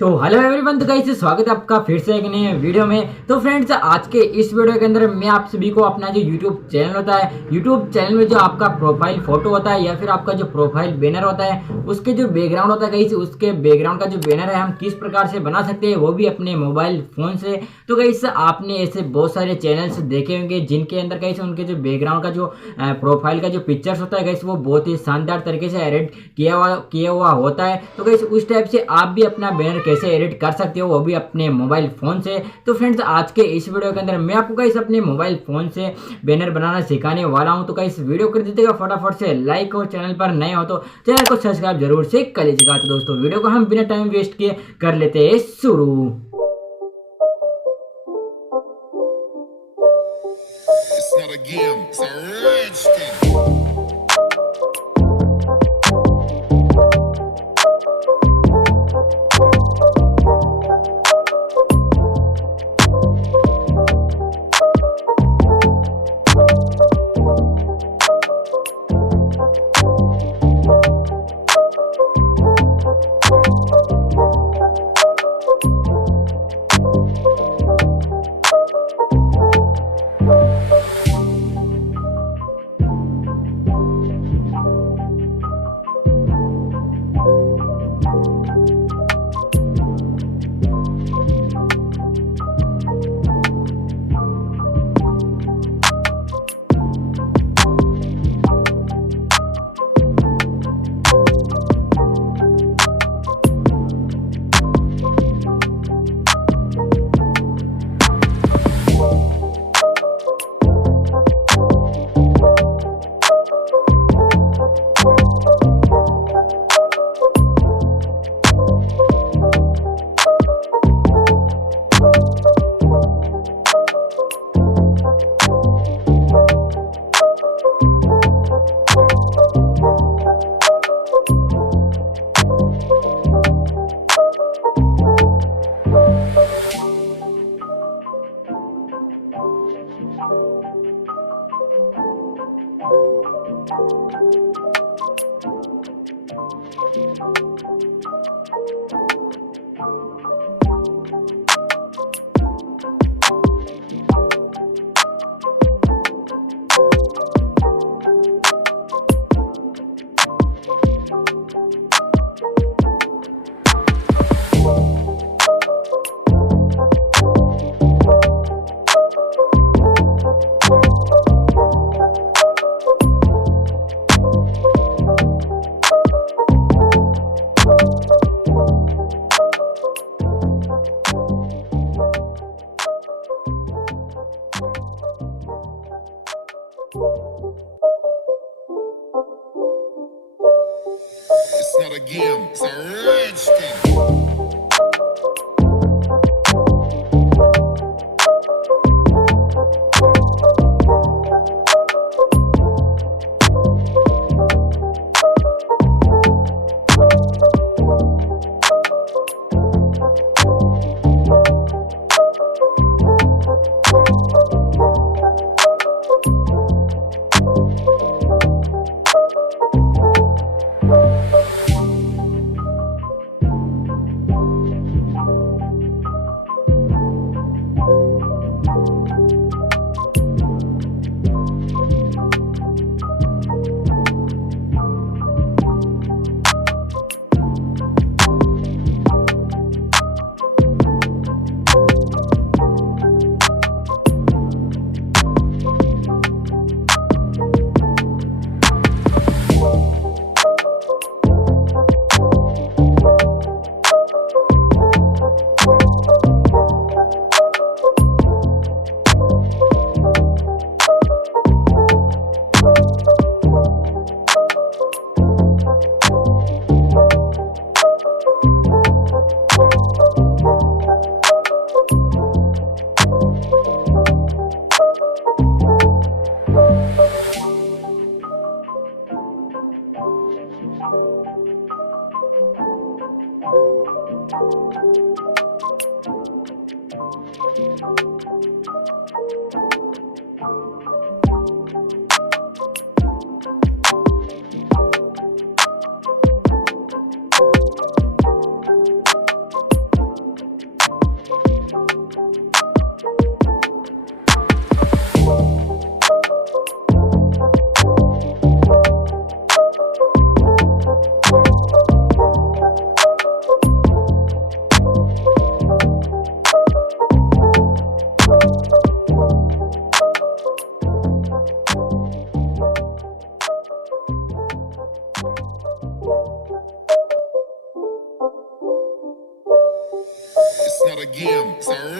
तो hello everyone, तो गाइस स्वागत है आपका फिर से एक नए वीडियो में। तो फ्रेंड्स, आज के इस वीडियो के अंदर मैं आप सभी को अपना जो YouTube चैनल होता है, YouTube चैनल में जो आपका प्रोफाइल फोटो होता है या फिर आपका जो प्रोफाइल बैनर होता है, उसके जो बैकग्राउंड होता है गाइस, उसके बैकग्राउंड का जो बैनर है हम किस प्रकार से बना सकते हैं, वो भी अपने मोबाइल फोन से। तो गाइस, आपने ऐसे बहुत सारे चैनल्स देखे होंगे जिनके अंदर गाइस उनके जो बैकग्राउंड का जो प्रोफाइल का जो पिक्चर्स होता है गाइस, वो बहुत ही शानदार तरीके से एडिट किया हुआ होता है। तो गाइस, उस टाइप से आप भी अपना बैनर कैसे एडिट कर सकते हो, वो भी अपने मोबाइल फोन से। तो फ्रेंड्स, आज के इस वीडियो के अंदर मैं आपको गाइस अपने मोबाइल फोन से बैनर बनाना सिखाने वाला हूं। तो गाइस, वीडियो कर दीजिएगा फटाफट से लाइक, और चैनल पर नए हो तो चैनल को सब्सक्राइब जरूर से कर लीजिएगा। तो दोस्तों, वीडियो को हम बिना टाइम वेस्ट किए कर लेते हैं शुरू। It's not a game, it's a rich thing. It's a